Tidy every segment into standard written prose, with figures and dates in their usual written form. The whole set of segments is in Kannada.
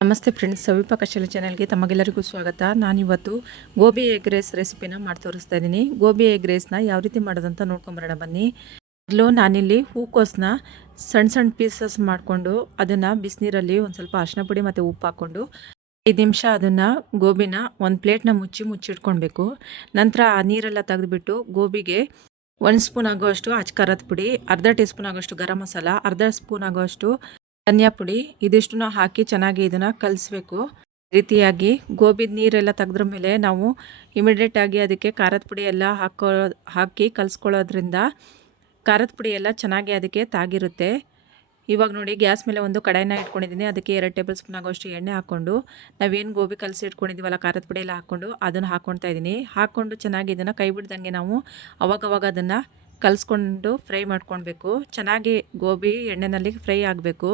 ನಮಸ್ತೆ ಫ್ರೆಂಡ್ಸ್, ಸವಿತಾ ಕೌಶಲ್ಯ ಚಾನೆಲ್ಗೆ ತಮಗೆಲ್ಲರಿಗೂ ಸ್ವಾಗತ. ನಾನಿವತ್ತು ಗೋಬಿ ಎಗ್ ರೈಸ್ ರೆಸಿಪಿನ ಮಾಡಿ ತೋರಿಸ್ತಾ ಇದ್ದೀನಿ. ಗೋಬಿ ಎಗ್ ರೈಸ್ನ ಯಾವ ರೀತಿ ಮಾಡೋದಂತ ನೋಡ್ಕೊಂಬರೋಣ ಬನ್ನಿ. ಮೊದಲು ನಾನಿಲ್ಲಿ ಹೂಕೋಸನ್ನ ಸಣ್ಣ ಸಣ್ಣ ಪೀಸಸ್ ಮಾಡಿಕೊಂಡು ಅದನ್ನು ಬಿಸಿನೀರಲ್ಲಿ ಒಂದು ಸ್ವಲ್ಪ ಅರಿಶಿನ ಪುಡಿ ಮತ್ತು ಉಪ್ಪು ಹಾಕ್ಕೊಂಡು 5 ನಿಮಿಷ ಅದನ್ನು ಗೋಬಿನ ಒಂದು ಪ್ಲೇಟ್ನ ಮುಚ್ಚಿಟ್ಕೊಳ್ಬೇಕು. ನಂತರ ಆ ನೀರೆಲ್ಲ ತೆಗೆದುಬಿಟ್ಟು ಗೋಬಿಗೆ 1 ಸ್ಪೂನ್ ಆಗುವಷ್ಟು ಅಚ್ಚ ಖಾರದ ಪುಡಿ, ಅರ್ಧ ಟೀ ಸ್ಪೂನ್ ಆಗುವಷ್ಟು ಗರಂ ಮಸಾಲ, ಅರ್ಧ ಸ್ಪೂನ್ ಆಗುವಷ್ಟು ಧನಿಯಾ ಪುಡಿ ಇದಿಷ್ಟನ್ನು ಹಾಕಿ ಚೆನ್ನಾಗಿ ಇದನ್ನು ಕಲಿಸ್ಬೇಕು. ರೀತಿಯಾಗಿ ಗೋಬಿದ ನೀರೆಲ್ಲ ತೆಗೆದ್ರ ಮೇಲೆ ನಾವು ಇಮಿಡಿಯೇಟಾಗಿ ಅದಕ್ಕೆ ಖಾರದ ಪುಡಿ ಎಲ್ಲ ಹಾಕಿ ಕಲಿಸ್ಕೊಳ್ಳೋದ್ರಿಂದ ಖಾರದ ಪುಡಿ ಎಲ್ಲ ಚೆನ್ನಾಗಿ ಅದಕ್ಕೆ ತಾಗಿರುತ್ತೆ. ಇವಾಗ ನೋಡಿ, ಗ್ಯಾಸ್ ಮೇಲೆ ಒಂದು ಕಡಾಯಿನ ಇಟ್ಕೊಂಡಿದ್ದೀನಿ. ಅದಕ್ಕೆ 2 ಟೇಬಲ್ ಸ್ಪೂನ್ ಆಗೋಷ್ಟು ಎಣ್ಣೆ ಹಾಕ್ಕೊಂಡು ನಾವೇನು ಗೋಬಿ ಕಲಸಿ ಇಟ್ಕೊಂಡಿದ್ದೀವಲ್ಲ ಖಾರದ ಪುಡಿ ಎಲ್ಲ ಹಾಕ್ಕೊಂಡು ಅದನ್ನು ಹಾಕ್ಕೊಳ್ತಾ ಇದ್ದೀನಿ. ಹಾಕ್ಕೊಂಡು ಚೆನ್ನಾಗಿ ಇದನ್ನು ಕೈ ಬಿಡ್ದಂಗೆ ನಾವು ಅವಾಗವಾಗ ಅದನ್ನು ಕಲಿಸ್ಕೊಂಡು ಫ್ರೈ ಮಾಡ್ಕೊಳ್ಬೇಕು. ಚೆನ್ನಾಗಿ ಗೋಬಿ ಎಣ್ಣೆಯಲ್ಲಿ ಫ್ರೈ ಆಗಬೇಕು.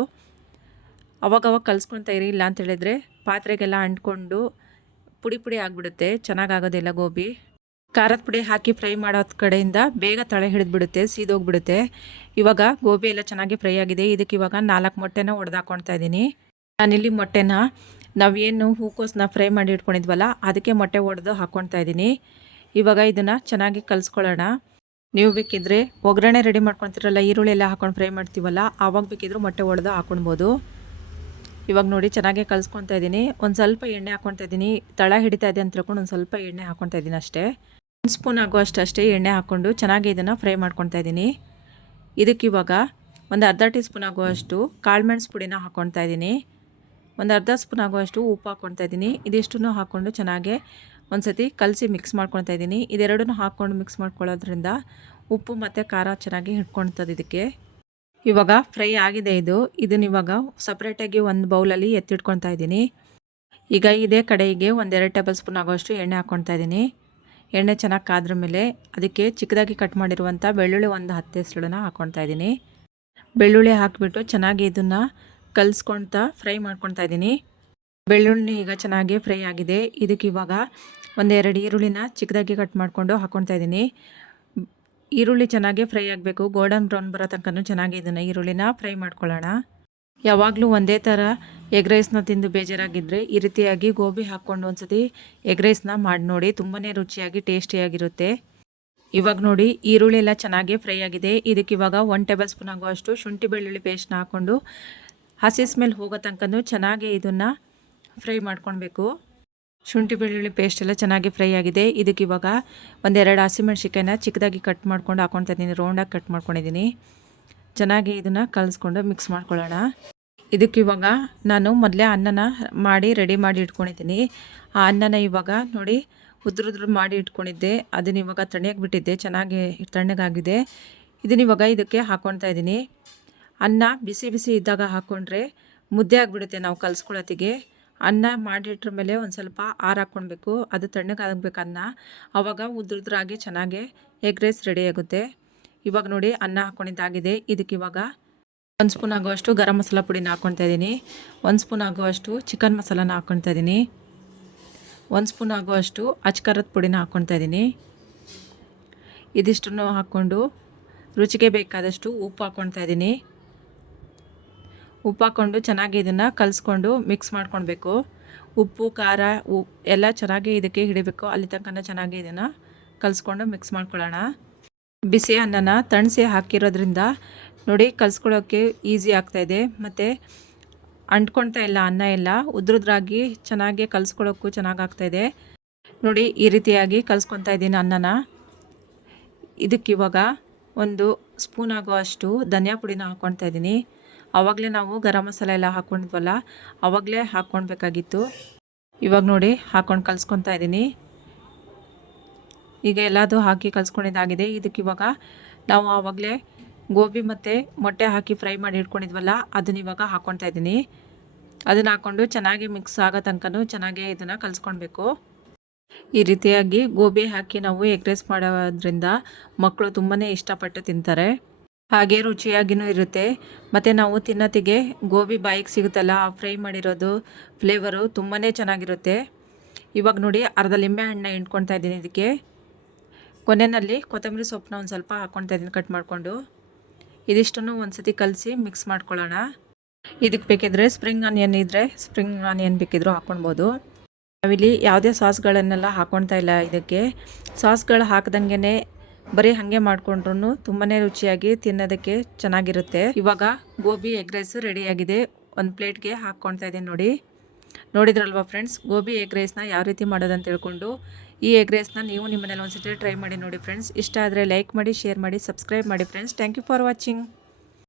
ಅವಾಗವಾಗ ಕಲಿಸ್ಕೊಳ್ತಾ ಇರಿ, ಇಲ್ಲ ಅಂತ ಹೇಳಿದ್ರೆ ಪಾತ್ರೆಗೆಲ್ಲ ಅಂಟ್ಕೊಂಡು ಪುಡಿ ಆಗಿಬಿಡುತ್ತೆ, ಚೆನ್ನಾಗಾಗೋದಿಲ್ಲ ಗೋಬಿ. ಖಾರದ ಪುಡಿ ಹಾಕಿ ಫ್ರೈ ಮಾಡೋದು ಕಡೆಯಿಂದ ಬೇಗ ತಳೆ ಹಿಡಿದ್ಬಿಡುತ್ತೆ, ಸೀದೋಗ್ಬಿಡುತ್ತೆ. ಇವಾಗ ಗೋಬಿ ಎಲ್ಲ ಚೆನ್ನಾಗಿ ಫ್ರೈ ಆಗಿದೆ. ಇದಕ್ಕೆ ಇವಾಗ 4 ಮೊಟ್ಟೆನ ಹೊಡೆದಾಕೊಳ್ತಾ ಇದ್ದೀನಿ. ನಾನಿಲ್ಲಿ ಮೊಟ್ಟೆನ ನಾವೇನು ಹೂಕೋಸನ್ನ ಫ್ರೈ ಮಾಡಿ ಇಟ್ಕೊಂಡಿದ್ವಲ್ಲ ಅದಕ್ಕೆ ಮೊಟ್ಟೆ ಹೊಡೆದು ಹಾಕ್ಕೊಳ್ತಾ ಇದ್ದೀನಿ. ಇವಾಗ ಇದನ್ನು ಚೆನ್ನಾಗಿ ಕಲಿಸ್ಕೊಳ್ಳೋಣ. ನೀವು ಬೇಕಿದ್ರೆ ಒಗ್ಗರಣೆ ರೆಡಿ ಮಾಡ್ಕೊಳ್ತಿರಲ್ಲ, ಈರುಳ್ಳಿ ಎಲ್ಲ ಹಾಕ್ಕೊಂಡು ಫ್ರೈ ಮಾಡ್ತೀವಲ್ಲ, ಆವಾಗ ಬೇಕಿದ್ರು ಮೊಟ್ಟೆ ಹೊಡೆದು ಹಾಕ್ಕೊಳ್ಬೋದು. ಇವಾಗ ನೋಡಿ ಚೆನ್ನಾಗಿ ಕಲಿಸ್ಕೊತಾ ಇದ್ದೀನಿ. ಒಂದು ಸ್ವಲ್ಪ ಎಣ್ಣೆ ಹಾಕ್ಕೊತಾ ಇದ್ದೀನಿ. ತಳ ಹಿಡಿತಾ ಇದೆ ಅಂತ ತಿಳ್ಕೊಂಡು ಒಂದು ಸ್ವಲ್ಪ ಎಣ್ಣೆ ಹಾಕ್ಕೊತಾ ಇದ್ದೀನಿ ಅಷ್ಟೇ. 1 ಸ್ಪೂನ್ ಆಗುವಷ್ಟೇ ಎಣ್ಣೆ ಹಾಕ್ಕೊಂಡು ಚೆನ್ನಾಗಿ ಇದನ್ನು ಫ್ರೈ ಮಾಡ್ಕೊತಾ ಇದ್ದೀನಿ. ಇದಕ್ಕೆ ಇವಾಗ ಒಂದು ಅರ್ಧ ಟೀ ಸ್ಪೂನ್ ಆಗುವಷ್ಟು ಕಾಳುಮೆಣಸು ಪುಡಿನ ಹಾಕ್ಕೊತಾ ಇದ್ದೀನಿ. ಒಂದು ಅರ್ಧ ಸ್ಪೂನ್ ಆಗುವಷ್ಟು ಉಪ್ಪು ಹಾಕ್ಕೊತಾ ಇದ್ದೀನಿ. ಇದಿಷ್ಟನ್ನು ಹಾಕ್ಕೊಂಡು ಚೆನ್ನಾಗಿ ಒಂದು ಸತಿ ಕಲಸಿ ಮಿಕ್ಸ್ ಮಾಡ್ಕೊತಾ ಇದ್ದೀನಿ. ಇದೆರಡನ್ನೂ ಹಾಕ್ಕೊಂಡು ಮಿಕ್ಸ್ ಮಾಡ್ಕೊಳ್ಳೋದ್ರಿಂದ ಉಪ್ಪು ಮತ್ತು ಖಾರ ಚೆನ್ನಾಗಿ ಹಿಡ್ಕೊಳ್ತದೆ ಇದಕ್ಕೆ. ಇವಾಗ ಫ್ರೈ ಆಗಿದೆ ಇದನ್ನ ಇವಾಗ ಸಪ್ರೇಟಾಗಿ ಒಂದು ಬೌಲಲ್ಲಿ ಎತ್ತಿಟ್ಕೊತಾ ಇದ್ದೀನಿ. ಈಗ ಇದೇ ಕಡೆಗೆ 1-2 ಟೇಬಲ್ ಸ್ಪೂನ್ ಆಗೋಷ್ಟು ಎಣ್ಣೆ ಹಾಕ್ಕೊತಾ ಇದ್ದೀನಿ. ಎಣ್ಣೆ ಚೆನ್ನಾಗಿ ಕಾದ್ರ ಮೇಲೆ ಅದಕ್ಕೆ ಚಿಕ್ಕದಾಗಿ ಕಟ್ ಮಾಡಿರುವಂಥ ಬೆಳ್ಳುಳ್ಳಿ ಒಂದು 10 ಹೆಸರನ್ನ ಹಾಕ್ಕೊತಾ ಇದ್ದೀನಿ. ಬೆಳ್ಳುಳ್ಳಿ ಹಾಕಿಬಿಟ್ಟು ಚೆನ್ನಾಗಿ ಇದನ್ನು ಕಲಿಸ್ಕೊಳ್ತಾ ಫ್ರೈ ಮಾಡ್ಕೊತಾ ಇದ್ದೀನಿ. ಬೆಳ್ಳುಳ್ಳಿ ಈಗ ಚೆನ್ನಾಗಿ ಫ್ರೈ ಆಗಿದೆ. ಇದಕ್ಕೆ ಇವಾಗ 1-2 ಈರುಳ್ಳಿನ ಚಿಕ್ಕದಾಗಿ ಕಟ್ ಮಾಡಿಕೊಂಡು ಹಾಕ್ಕೊತಾ ಇದ್ದೀನಿ. ಈರುಳ್ಳಿ ಚೆನ್ನಾಗಿ ಫ್ರೈ ಆಗಬೇಕು, ಗೋಲ್ಡನ್ ಬ್ರೌನ್ ಬರೋ ತನಕ ಚೆನ್ನಾಗಿ ಇದನ್ನು ಈರುಳ್ಳಿನ ಫ್ರೈ ಮಾಡ್ಕೊಳ್ಳೋಣ. ಯಾವಾಗಲೂ ಒಂದೇ ಥರ ಎಗ್ ರೈಸ್ನ ತಿಂದು ಬೇಜಾರಾಗಿದ್ದರೆ ಈ ರೀತಿಯಾಗಿ ಗೋಬಿ ಹಾಕ್ಕೊಂಡು ಒಂದ್ಸತಿ ಎಗ್ ರೈಸ್ನ ಮಾಡಿ ನೋಡಿ, ತುಂಬಾ ರುಚಿಯಾಗಿ ಟೇಸ್ಟಿಯಾಗಿರುತ್ತೆ. ಇವಾಗ ನೋಡಿ ಈರುಳ್ಳಿ ಎಲ್ಲ ಚೆನ್ನಾಗಿ ಫ್ರೈ ಆಗಿದೆ. ಇದಕ್ಕೆ ಇವಾಗ 1 ಟೇಬಲ್ ಸ್ಪೂನ್ ಆಗುವಷ್ಟು ಶುಂಠಿ ಬೆಳ್ಳುಳ್ಳಿ ಪೇಸ್ಟ್ನ ಹಾಕ್ಕೊಂಡು ಹಸಿ ಸ್ಮೆಲ್ ಹೋಗೋ ತನಕ ಚೆನ್ನಾಗಿ ಇದನ್ನು ಫ್ರೈ ಮಾಡ್ಕೊಳ್ಬೇಕು. ಶುಂಠಿ ಬೆಳ್ಳುಳ್ಳಿ ಪೇಸ್ಟ್ ಎಲ್ಲ ಚೆನ್ನಾಗಿ ಫ್ರೈ ಆಗಿದೆ. ಇದಕ್ಕೆ ಇವಾಗ 1-2 ಹಸಿಮೆಣ್ಸಿಕಾಯಿನ ಚಿಕ್ಕದಾಗಿ ಕಟ್ ಮಾಡ್ಕೊಂಡು ಹಾಕ್ಕೊತಾ ಇದ್ದೀನಿ. ರೌಂಡಾಗಿ ಕಟ್ ಮಾಡ್ಕೊಂಡಿದ್ದೀನಿ. ಚೆನ್ನಾಗಿ ಇದನ್ನು ಕಲಿಸ್ಕೊಂಡು ಮಿಕ್ಸ್ ಮಾಡ್ಕೊಳ್ಳೋಣ. ಇದಕ್ಕೆ ಇವಾಗ ನಾನು ಮೊದಲೇ ಅನ್ನನ ಮಾಡಿ ರೆಡಿ ಮಾಡಿ ಇಟ್ಕೊಂಡಿದ್ದೀನಿ. ಆ ಅನ್ನನ ಇವಾಗ ನೋಡಿ ಉದುರು ಮಾಡಿ ಇಟ್ಕೊಂಡಿದ್ದೆ, ಅದನ್ನ ಇವಾಗ ತಣ್ಣಗೆ ಬಿಟ್ಟಿದ್ದೆ, ಚೆನ್ನಾಗಿ ತಣ್ಣಗಾಗಿದೆ. ಇದನ್ನ ಇವಾಗ ಇದಕ್ಕೆ ಹಾಕ್ಕೊತಾ ಇದ್ದೀನಿ. ಅನ್ನ ಬಿಸಿ ಬಿಸಿ ಇದ್ದಾಗ ಹಾಕ್ಕೊಂಡ್ರೆ ಮುದ್ದೆ ಆಗಿಬಿಡುತ್ತೆ. ನಾವು ಕಲಿಸ್ಕೊಳ್ಳೋತ್ತಿಗೆ ಅನ್ನ ಮಾಡಿಟ್ರ ಮೇಲೆ ಒಂದು ಸ್ವಲ್ಪ ಆರು ಹಾಕ್ಕೊಳ್ಬೇಕು, ಅದು ತಣ್ಣಗಾಗಬೇಕು ಅನ್ನ. ಆವಾಗ ಉದ್ರಾಗಿ ಚೆನ್ನಾಗಿ ಎಗ್ ರೈಸ್ ರೆಡಿ ಆಗುತ್ತೆ. ಇವಾಗ ನೋಡಿ ಅನ್ನ ಹಾಕ್ಕೊಂಡಿದ್ದಾಗಿದೆ. ಇದಕ್ಕೆ ಇವಾಗ 1 ಸ್ಪೂನ್ ಆಗುವಷ್ಟು ಗರಂ ಮಸಾಲ ಪುಡಿನ ಹಾಕ್ಕೊತಾ ಇದ್ದೀನಿ. 1 ಸ್ಪೂನ್ ಆಗುವಷ್ಟು ಚಿಕನ್ ಮಸಾಲಾನ ಹಾಕ್ಕೊತಾ ಇದ್ದೀನಿ. 1 ಸ್ಪೂನ್ ಆಗುವಷ್ಟು ಅಚ್ಚ ಖಾರದ ಪುಡಿನ ಹಾಕ್ಕೊತಾ ಇದ್ದೀನಿ. ಇದಿಷ್ಟನ್ನು ಹಾಕ್ಕೊಂಡು ರುಚಿಗೆ ಬೇಕಾದಷ್ಟು ಉಪ್ಪು ಹಾಕ್ಕೊತಾ ಇದ್ದೀನಿ. ಉಪ್ಪು ಹಾಕ್ಕೊಂಡು ಚೆನ್ನಾಗಿ ಇದನ್ನು ಕಲಿಸ್ಕೊಂಡು ಮಿಕ್ಸ್ ಮಾಡ್ಕೊಳ್ಬೇಕು. ಉಪ್ಪು ಖಾರ ಎಲ್ಲ ಚೆನ್ನಾಗಿ ಇದಕ್ಕೆ ಹಿಡಿಬೇಕು, ಅಲ್ಲಿ ತನಕ ಚೆನ್ನಾಗಿ ಇದನ್ನು ಕಲಿಸ್ಕೊಂಡು ಮಿಕ್ಸ್ ಮಾಡ್ಕೊಳ್ಳೋಣ. ಬಿಸಿ ಅನ್ನನ ತಣಿಸಿ ಹಾಕಿರೋದ್ರಿಂದ ನೋಡಿ ಕಲಿಸ್ಕೊಳ್ಳೋಕ್ಕೆ ಈಸಿ ಆಗ್ತಾಯಿದೆ, ಮತ್ತು ಅಂಟ್ಕೊಳ್ತಾ ಇಲ್ಲ ಅನ್ನ ಎಲ್ಲ ಉದ್ರಾಗಿ ಚೆನ್ನಾಗಿ ಕಲಿಸ್ಕೊಳ್ಳೋಕ್ಕೂ ಚೆನ್ನಾಗಾಗ್ತಾಯಿದೆ. ನೋಡಿ ಈ ರೀತಿಯಾಗಿ ಕಲಿಸ್ಕೊತಾ ಇದ್ದೀನಿ ಅನ್ನನ. ಇದಕ್ಕಿವಾಗ 1 ಸ್ಪೂನ್ ಆಗುವಷ್ಟು ಧನಿಯಾ ಪುಡಿನ ಹಾಕ್ಕೊತಾ ಇದ್ದೀನಿ. ಆವಾಗಲೇ ನಾವು ಗರಂ ಮಸಾಲೆ ಎಲ್ಲ ಹಾಕ್ಕೊಂಡಿದ್ವಲ್ಲ ಆವಾಗಲೇ ಹಾಕ್ಕೊಳ್ಬೇಕಾಗಿತ್ತು. ಇವಾಗ ನೋಡಿ ಹಾಕ್ಕೊಂಡು ಕಲಿಸ್ಕೊತಾ ಇದ್ದೀನಿ. ಈಗ ಎಲ್ಲದೂ ಹಾಕಿ ಕಲಿಸ್ಕೊಂಡಿದ್ದಾಗಿದೆ. ಇದಕ್ಕೆ ಇವಾಗ ನಾವು ಆವಾಗಲೇ ಗೋಬಿ ಮತ್ತು ಮೊಟ್ಟೆ ಹಾಕಿ ಫ್ರೈ ಮಾಡಿ ಇಟ್ಕೊಂಡಿದ್ವಲ್ಲ ಅದನ್ನ ಇವಾಗ ಹಾಕ್ಕೊತಾ ಇದ್ದೀನಿ. ಅದನ್ನು ಹಾಕ್ಕೊಂಡು ಚೆನ್ನಾಗಿ ಮಿಕ್ಸ್ ಆಗೋ ತನಕ ಚೆನ್ನಾಗಿ ಇದನ್ನು ಕಲಿಸ್ಕೊಳ್ಬೇಕು. ಈ ರೀತಿಯಾಗಿ ಗೋಬಿ ಹಾಕಿ ನಾವು ಎಗ್ ರೈಸ್ ಮಾಡೋದ್ರಿಂದ ಮಕ್ಕಳು ತುಂಬಾ ಇಷ್ಟಪಟ್ಟು ತಿಂತಾರೆ, ಹಾಗೆ ರುಚಿಯಾಗಿಯೂ ಇರುತ್ತೆ. ಮತ್ತು ನಾವು ತಿನ್ನೋತ್ತಿಗೆ ಗೋಬಿ ಬಾಯಿಗೆ ಸಿಗುತ್ತಲ್ಲ, ಫ್ರೈ ಮಾಡಿರೋದು ಫ್ಲೇವರು ತುಂಬಾ ಚೆನ್ನಾಗಿರುತ್ತೆ. ಇವಾಗ ನೋಡಿ ಅರ್ಧ ಲಿಂಬೆ ಹಣ್ಣನ್ನ ಹಿಂಡ್ಕೊತಾ ಇದ್ದೀನಿ. ಇದಕ್ಕೆ ಕೊನೆಯಲ್ಲಿ ಕೊತ್ತಂಬರಿ ಸೊಪ್ಪನ್ನ ಒಂದು ಸ್ವಲ್ಪ ಹಾಕ್ಕೊತಾ ಇದ್ದೀನಿ ಕಟ್ ಮಾಡಿಕೊಂಡು. ಇದಿಷ್ಟನ್ನು ಒಂದು ಸತಿ ಕಲಸಿ ಮಿಕ್ಸ್ ಮಾಡ್ಕೊಳ್ಳೋಣ. ಇದಕ್ಕೆ ಬೇಕಿದ್ರೆ ಸ್ಪ್ರಿಂಗ್ ಆನಿಯನ್ ಇದ್ದರೆ ಸ್ಪ್ರಿಂಗ್ ಆನಿಯನ್ ಬೇಕಿದ್ರೂ ಹಾಕ್ಕೊಳ್ಬೋದು. ನಾವಿಲ್ಲಿ ಯಾವುದೇ ಸಾಸ್ಗಳನ್ನೆಲ್ಲ ಹಾಕ್ಕೊಳ್ತಾ ಇಲ್ಲ. ಇದಕ್ಕೆ ಸಾಸ್ಗಳು ಹಾಕ್ದಂಗೆ ಬರೀ ಹಾಗೆ ಮಾಡ್ಕೊಂಡ್ರೂ ತುಂಬಾ ರುಚಿಯಾಗಿ ತಿನ್ನೋದಕ್ಕೆ ಚೆನ್ನಾಗಿರುತ್ತೆ. ಇವಾಗ ಗೋಬಿ ಎಗ್ ರೈಸ್ ರೆಡಿಯಾಗಿದೆ. ಒಂದು ಪ್ಲೇಟ್ಗೆ ಹಾಕ್ಕೊಳ್ತಾ ಇದ್ದೀನಿ ನೋಡಿ. ನೋಡಿದ್ರಲ್ವಾ ಫ್ರೆಂಡ್ಸ್, ಗೋಬಿ ಎಗ್ ರೈಸ್ನ ಯಾವ ರೀತಿ ಮಾಡೋದಂತ ತಿಳ್ಕೊಂಡು ಈ ಎಗ್ ರೈಸ್ನ ನೀವು ನಿಮ್ಮ ಮನೇಲಿ ಒಂದ್ಸತಿ ಟ್ರೈ ಮಾಡಿ ನೋಡಿ ಫ್ರೆಂಡ್ಸ್. ಇಷ್ಟ ಆದರೆ ಲೈಕ್ ಮಾಡಿ, ಶೇರ್ ಮಾಡಿ, ಸಬ್ಸ್ಕ್ರೈಬ್ ಮಾಡಿ friends. Thank you for watching.